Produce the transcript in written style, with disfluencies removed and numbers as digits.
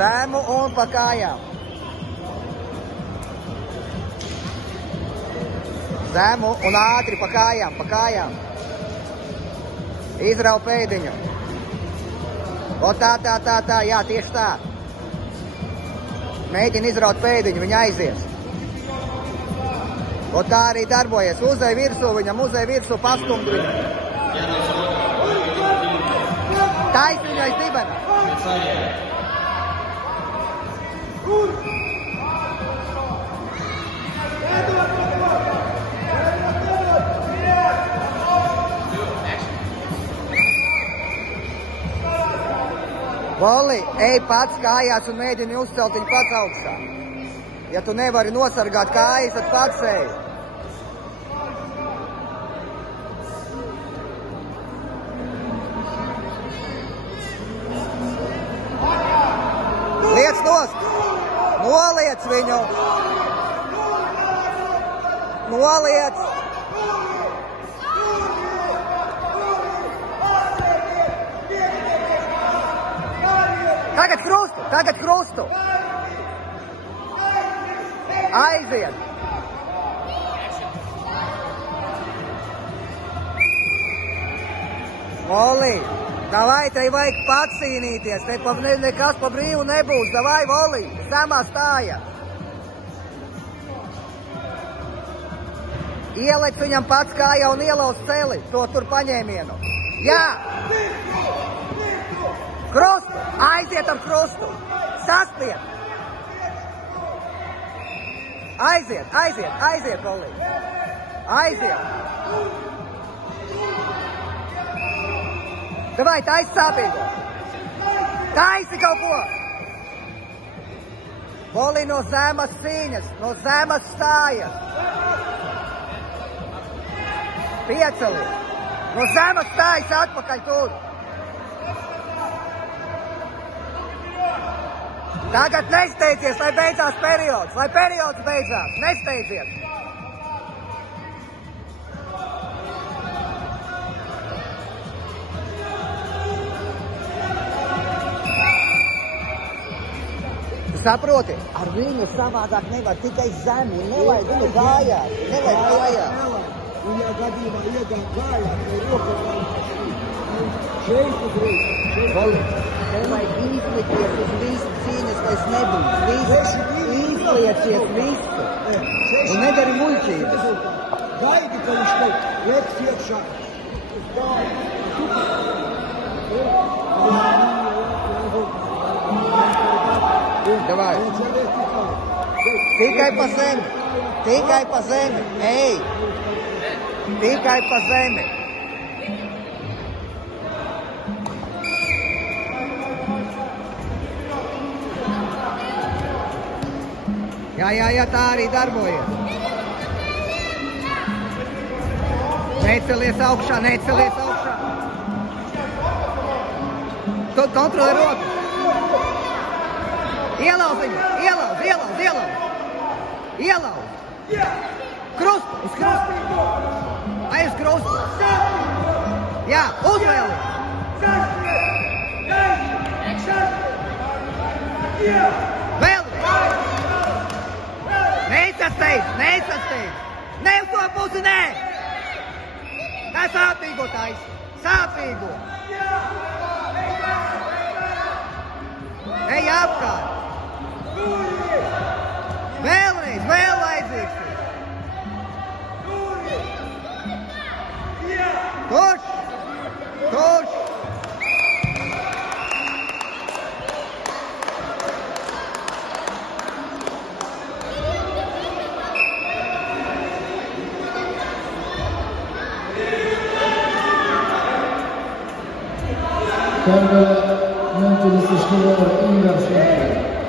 Zemu un pa kājām. Zemu un ātri pa kājām, pa kājām. Izrauj pēdiņu. O tā, jā, tieši tā. Mēģini izraut pēdiņu, viņa aizies. O tā arī darbojas. Uzej virsū viņam, uzej virsū, pastumd viņam. Tais viņu aiz dibena. Voli, ej pats kājās un mēģini uzcelt viņu pats augstā. Ja tu nevari nosargāt kājas, tad pats ej. Liec nost! Noliec viņu! Noliec! Tagad krustu! Aiziet! Voli, davai, te vajag pats cīnīties, te nekas pa brīvu nebūs, davai, Voli, samā stāja! Ieliec viņam pats kājā un ielauz celi, to tur paņēmienu. Jā! Krustu! Aiziet ar krustu! Saspiet! Aiziet, Voli! Aiziet! Davai, taisi sāpīgo! Taisi kaut ko! Voli no zemes cīņas, no zemes stājas! Piecelies! No zemes stājas atpakaļ tur! Tagad nesteidzies, lai beidzās periods, lai periods beidzās, nesteidzies. Saproti, ar viņu savādāk nevar tikai zemu, nevajag viņu gājās, nevajag gājās. Un ja gadījumā iegāja gājās, vai rokā šeit uzreiz. Voli, tev vajag izlikties uz visu cīņas, lai es nebūtu. Izliecies visu. Un nedari muļķības. Gaidi, ka viņš tev lieks iekšā. Davai. Tikai pa zemi. Tikai pa zemi. Ej. Tikai pa zemi. Jā, tā arī darbojas. Necelies augšā. Tu kontroli roku. Ielauz viņu, ielauz. Krust, uz krustu. Vai uz krustu. Jā, uzvēli. Vēl. Neizsasteidz. Ne uz to pusi, nē. Tā sāpīgo taisi. Sāpīgo. Ej apkārt. Vēlreiz, vēl vajadzīgs. Turš. Kendine mentalist işleri var, iyi versiyonu.